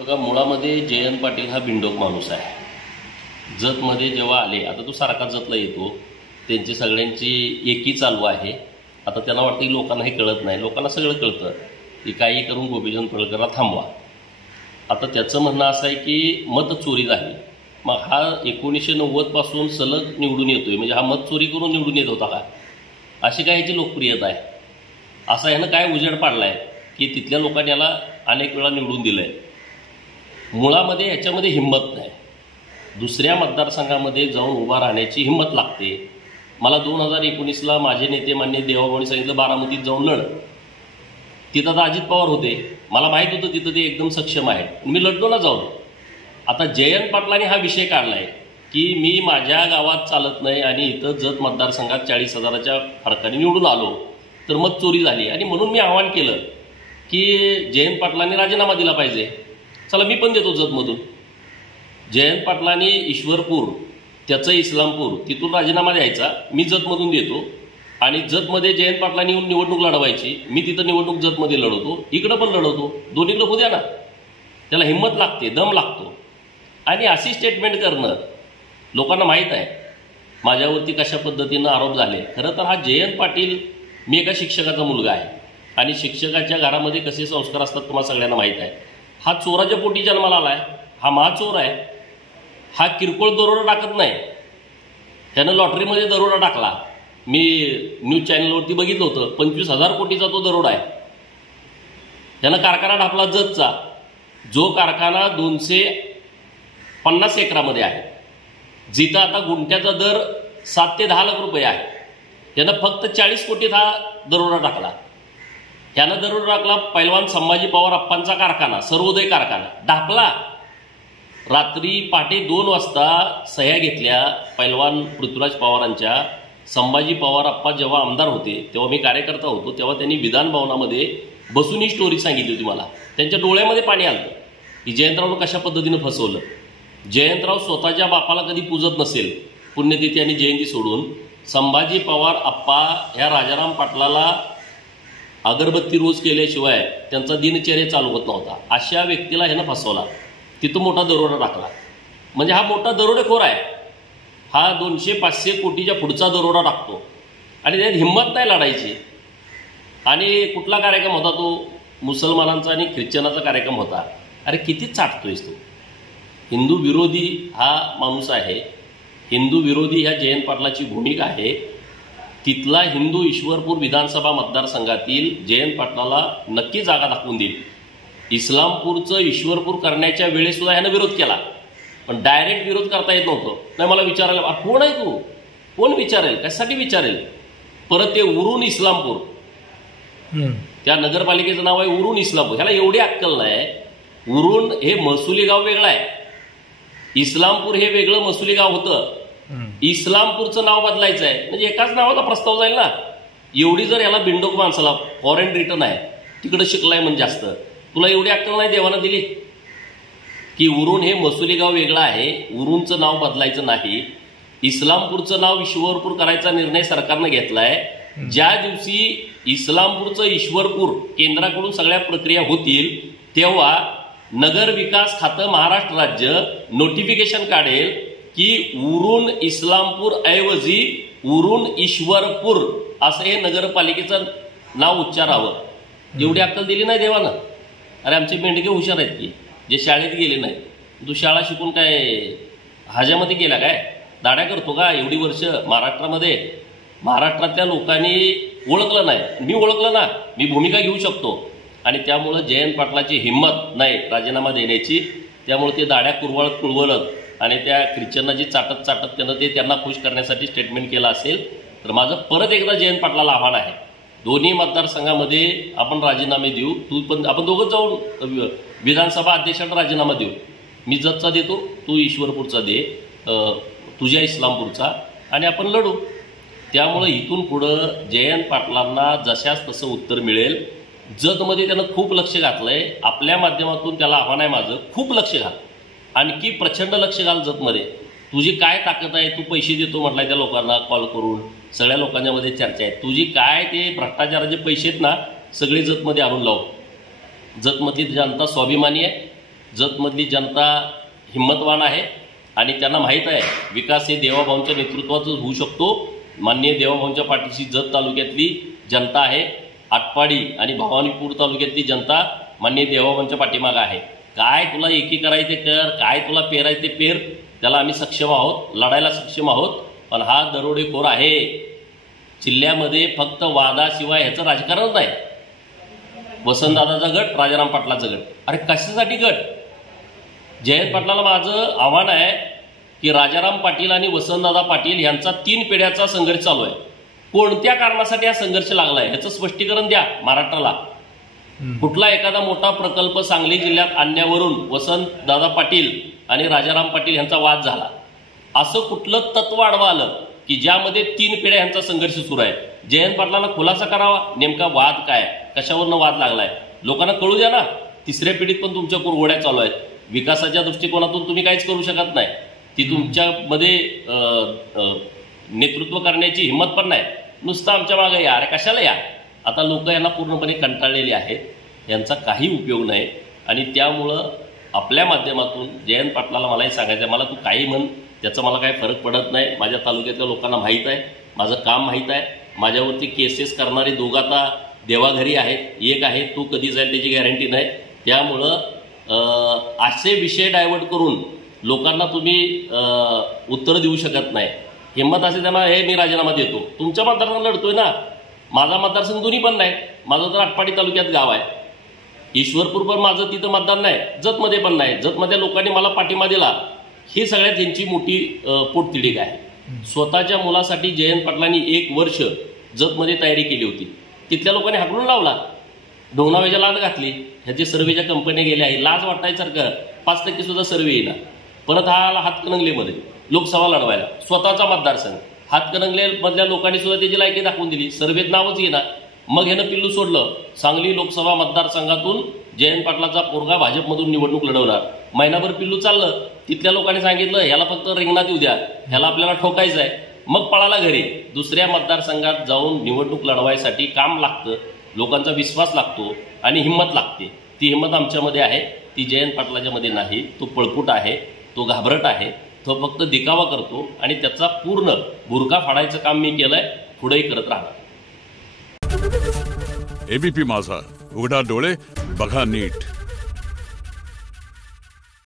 बघा, मुळामध्ये जयंत पाटील हा बिंडोक माणूस आहे. जतमध्ये जेव्हा आले, आता तो सारखा जतला येतो, त्यांची सगळ्यांची एकी चालू आहे. आता त्यांना वाटतं की लोकांना हे कळत नाही. लोकांना सगळं कळतं की काही करून गोपीचंद पडळकरला थांबवा. आता त्याचं म्हणणं असं आहे की मत चोरी झाली. मग हा 1990 पासून सलग निवडून येतोय, म्हणजे हा मत चोरी करून निवडून येत होता का? अशी काय ह्याची लोकप्रियता आहे? असा ह्यानं काय उजेड पाडलाय की तिथल्या लोकांनी याला अनेक वेळा निवडून दिलंय. मुळामध्ये ह्याच्यामध्ये हिंमत नाही. दुसऱ्या मतदारसंघामध्ये जाऊन उभा राहण्याची हिंमत लागते. मला 2019ला माझे नेते मान्य देवाभाऊंनी सांगितलं बारामतीत जाऊन लढ. तिथं तर अजित पवार होते, मला माहीत होतं तिथं ते एकदम सक्षम आहे, मी लढलो ना जाऊन. आता जयंत पाटलांनी हा विषय काढलाय की मी माझ्या गावात चालत नाही आणि इथं जत मतदारसंघात 40,000च्या फरकाने निवडून आलो तर मत चोरी झाली, आणि म्हणून मी आवाहन केलं की जयंत पाटलांनी राजीनामा दिला पाहिजे. चला मी पण देतो जतमधून. जयंत पाटलांनी ईश्वरपूर, त्याचं इस्लामपूर, तिथून राजीनामा द्यायचा, मी जतमधून देतो. आणि जतमध्ये जयंत पाटलांनी येऊन निवडणूक लढवायची, मी तिथं निवडणूक जतमध्ये लढवतो, इकडं पण लढवतो, दोन्हीकडं होऊ द्या ना. त्याला हिंमत लागते, दम लागतो. आणि अशी स्टेटमेंट करणं, लोकांना माहीत आहे माझ्यावरती कशा पद्धतीनं आरोप झाले. खरं तर हा जयंत पाटील, मी एका शिक्षकाचा मुलगा आहे आणि शिक्षकाच्या घरामध्ये कसे संस्कार असतात तुम्हाला सगळ्यांना माहीत आहे. हा चोराच्या पोटी जन्माला आला आहे, हा महाचोर आहे. हा किरकोळ दरोडा टाकत नाही, त्यानं लॉटरीमध्ये दरोडा टाकला. मी न्यूज चॅनलवरती बघितलं होतं, 25,000 कोटीचा तो दरोडा आहे. त्यानं कारखाना ढापला जतचा, जो कारखाना 250 एकरामध्ये आहे, जिथं आता गुंठ्याचा दर 7 ते 10 लाख रुपये आहे. त्यानं फक्त 40 कोटीत हा दरोडा टाकला. त्यानं दरोडा टाकला पैलवान संभाजी पवार अप्पांचा कारखाना, सर्वोदय कारखाना ढापला. रात्री पहाटे 2 वाजता सह्या घेतल्या पैलवान पृथ्वीराज पवारांच्या. संभाजी पवार अप्पा जेव्हा आमदार होते, तेव्हा मी कार्यकर्ता होतो, तेव्हा त्यांनी विधान भवनामध्ये बसून ही स्टोरी सांगितली होती मला. त्यांच्या डोळ्यामध्ये पाणी आलं की जयंतरावनं कशा पद्धतीनं फसवलं. जयंतराव स्वतःच्या बापाला कधी पूजत नसेल, पुण्यतिथी आणि जयंती सोडून. संभाजी पवार अप्पा ह्या राजाराम पाटलाला अगरबत्ती रोज केल्याशिवाय त्यांचा दिनचर्या चालू होत नव्हता. अशा व्यक्तीला ह्यानं फसवला, तिथं मोठा दरोडा टाकला. म्हणजे हा मोठा दरोडेखोर आहे. हा 200-500 कोटीच्या पुढचा दरोडा टाकतो आणि त्यात हिंमत नाही लढायची. आणि कुठला कार्यक्रम होता तो? मुसलमानांचा आणि ख्रिश्चनाचा कार्यक्रम होता. अरे किती चाटतोयस तू? हिंदू विरोधी हा माणूस आहे. हिंदू विरोधी ह्या जयंत पाटलाची भूमिका आहे. तिथला हिंदू ईश्वरपूर विधानसभा मतदारसंघातील जयंत पाटलाला नक्की जागा दाखवून देईल. इस्लामपूरचं ईश्वरपूर करण्याच्या वेळेसुद्धा ह्यानं विरोध केला, पण डायरेक्ट विरोध करता येत नव्हतं. नाही, मला विचारायला कोण आहे तू, कोण विचारेल, कशासाठी विचारेल. परत ते उरून इस्लामपूर, त्या नगरपालिकेचं नाव आहे उरून इस्लामपूर. ह्याला एवढी अक्कल नाही. उरून हे महसुली गाव वेगळं आहे, इस्लामपूर हे वेगळं महसुली गाव होतं. इस्लामपूरचं नाव बदलायचं आहे, म्हणजे एकाच नावाचा प्रस्ताव जाईल ना. एवढी जर याला बिंडोक माणसाला, फॉरेन रिटर्न आहे, तिकडं शिकलाय म्हणजे जास्त, तुला एवढी अक्कल नाही देवानं दिली की उरून हे महसुली गाव वेगळं आहे, उरूनचं नाव बदलायचं नाही, इस्लामपूरचं नाव ईश्वरपूर करायचा निर्णय सरकारनं घेतलाय. ज्या दिवशी इस्लामपूरचं ईश्वरपूर केंद्राकडून सगळ्या प्रक्रिया होतील, तेव्हा नगर विकास खातं महाराष्ट्र राज्य नोटिफिकेशन काढेल की उरून इस्लामपूर ऐवजी उरून ईश्वरपूर असं हे नगरपालिकेचं नाव उच्चारावं. एवढी अक्कल दिली नाही देवानं. अरे आमचे मेंढके हुशार आहेत की जे शाळेत गेले नाही. तू शाळा शिकून काय हाज्यामध्ये गेला काय? दाड्या करतो का एवढी वर्ष महाराष्ट्रामध्ये? महाराष्ट्रातल्या लोकांनी ओळखलं नाही, मी ओळखलं ना, मी भूमिका घेऊ शकतो. आणि त्यामुळं जयंत पाटलाची हिंमत नाही राजीनामा देण्याची. त्यामुळे ते दाड्या कुळवळत आणि त्या ख्रिश्चनाची चाटत त्यानं ते त्यांना खुश करण्यासाठी स्टेटमेंट केलं असेल. तर माझं परत एकदा जयंत पाटलाला आव्हान आहे, दोन्ही मतदारसंघामध्ये आपण राजीनामे देऊ. तू पण, आपण दोघंच जाऊन विधानसभा अध्यक्षांना राजीनामा देऊ. मी जतचा देतो, तू ईश्वरपूरचा दे, तुझ्या इस्लामपूरचा, आणि आपण लढू. त्यामुळं इथून पुढं जयंत पाटलांना जशाच तसं उत्तर मिळेल. जतमध्ये त्यानं खूप लक्ष घातलंय. आपल्या माध्यमातून त्याला आव्हान आहे माझं, खूप लक्ष घाल, आणखी प्रचंड लक्ष घाल जतमध्ये. तुझी काय ताकद आहे, तू पैसे देतो म्हटलाय त्या लोकांना कॉल करून, सगळ्या लोकांच्या मध्ये चर्चा आहे. तुझी काय ते भ्रष्टाचाराचे पैसे आहेत ना, सगळे जतमध्ये आणून लाव. जतमधली जनता स्वाभिमानी आहे, जतमधली जनता हिम्मतवान आहे आणि त्यांना माहीत आहे विकास हे देवाभाऊंच्या नेतृत्वातच होऊ शकतो. माननीय देवाभाऊंच्या पाठीशी जत तालुक्यातली जनता आहे. आटपाडी आणि भवानीपूर तालुक्यातली जनता माननीय देवाभाऊंच्या पाठीमागं आहे. काय तुला एकी करायचे कर, काय तुला पेरायचे पेर, त्याला आम्ही सक्षम आहोत, लढायला सक्षम आहोत. पण हा दरोडेखोर आहे. जिल्ह्यामध्ये फक्त वादाशिवाय ह्याचं राजकारण नाही. वसंतदादाचा गट, राजाराम पाटलाचा गट. अरे कशासाठी गट? जयंत पाटलाला माझं आव्हान आहे की राजाराम पाटील आणि वसंतदादा पाटील यांचा 3 पिढ्याचा संघर्ष चालू आहे. कोणत्या कारणासाठी हा संघर्ष लागलाय ह्याचं स्पष्टीकरण द्या महाराष्ट्राला. कुठला एखादा मोठा प्रकल्प सांगली जिल्ह्यात आणण्यावरून वसंतदादा पाटील आणि राजाराम पाटील यांचा वाद झाला, असं कुठलं तत्व आडवा आलं की ज्यामध्ये 3 पिढ्या यांचा संघर्ष सुरू आहे? जयंत पाटलांना खुलासा करावा, नेमका वाद काय, कशावरनं वाद लागलाय, लोकांना कळू द्या ना. 3ऱ्या पिढीत पण तुमच्या कुरघोड्या चालू आहेत. विकासाच्या दृष्टिकोनातून तुम्ही काहीच करू शकत नाही. ती तुमच्यामध्ये नेतृत्व करण्याची हिंमत पण नाही. नुसतं आमच्या मागे या, अरे कशाला या? आता लोक यांना पूर्णपणे कंटाळलेली आहेत. यांचा काही उपयोग नाही. आणि त्यामुळं आपल्या माध्यमातून जयंत पाटलाला मलाही सांगायचं आहे, मला तू काही म्हण, त्याचा मला काही फरक पडत नाही. माझ्या तालुक्यातल्या लोकांना माहीत आहे, माझं काम माहीत आहे. माझ्यावरती केसेस करणारे 2 आता देवाघरी आहेत, 1 आहे तो कधी जाईल त्याची गॅरंटी नाही. त्यामुळं असे विषय डायव्हर्ट करून लोकांना तुम्ही उत्तर देऊ शकत नाही. हिंमत असेल त्यांना हे मी राजीनामा देतो. तुमच्या मतदारसंघात लढतोय ना. माझा मतदारसंघ दोन्ही पण नाही. माझं तर आटपाडी तालुक्यात गाव आहे. ईश्वरपूर पण माझं तिथं मतदान नाही, जतमध्ये पण नाही. जतमध्ये लोकांनी मला पाठिंबा दिला. ही सगळ्यात त्यांची मोठी पोटतिडीक आहे. स्वतःच्या मुलासाठी जयंत पाटलांनी 1 वर्ष जतमध्ये तयारी केली होती. तिथल्या लोकांनी हाकलून लावला, ढोंगणावेच्या लाद घातली. ह्याचे सर्वेच्या कंपन्या गेल्या आहे. लाज वाटायसारखं 5% सुद्धा सर्वे येईना. परत हा आला हातकणंगलेमध्ये लोकसभा लढवायला, स्वतःचा मतदारसंघ. हातकणंगलेमधल्या लोकांनी सुद्धा त्याची लायकी दाखवून दिली, सर्वेत नावच येईना. मग ह्यानं पिल्लू सोडलं. सांगली लोकसभा मतदारसंघातून जयंत पाटलाचा पोरगा भाजपमधून निवडणूक लढवणार. महिनाभर पिल्लू चाललं. तिथल्या लोकांनी सांगितलं ह्याला फक्त रिंगणात येऊ द्या, ह्याला आपल्याला ठोकायचं आहे. मग पळाला घरी. दुसऱ्या मतदारसंघात जाऊन निवडणूक लढवायसाठी काम लागतं, लोकांचा विश्वास लागतो आणि हिंमत लागते. ती हिंमत आमच्यामध्ये आहे, ती जयंत पाटलाच्यामध्ये नाही. तो पळपुट आहे, तो घाबरट आहे, तो फक्त दिखावा करतो आणि त्याचा पूर्ण बुरका फाडायचं काम मी केलंय, पुढेही करत राहणार. एबीपी माझा, उघडा डोळे बघा नीट.